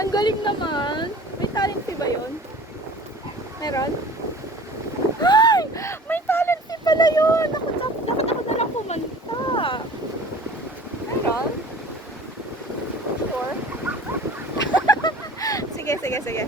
Ang galing naman. May talent fee ba yun? Meron? Ay! May talent fee pala yun! Dapat ako na lang pumunta. Meron? Sure? Sige.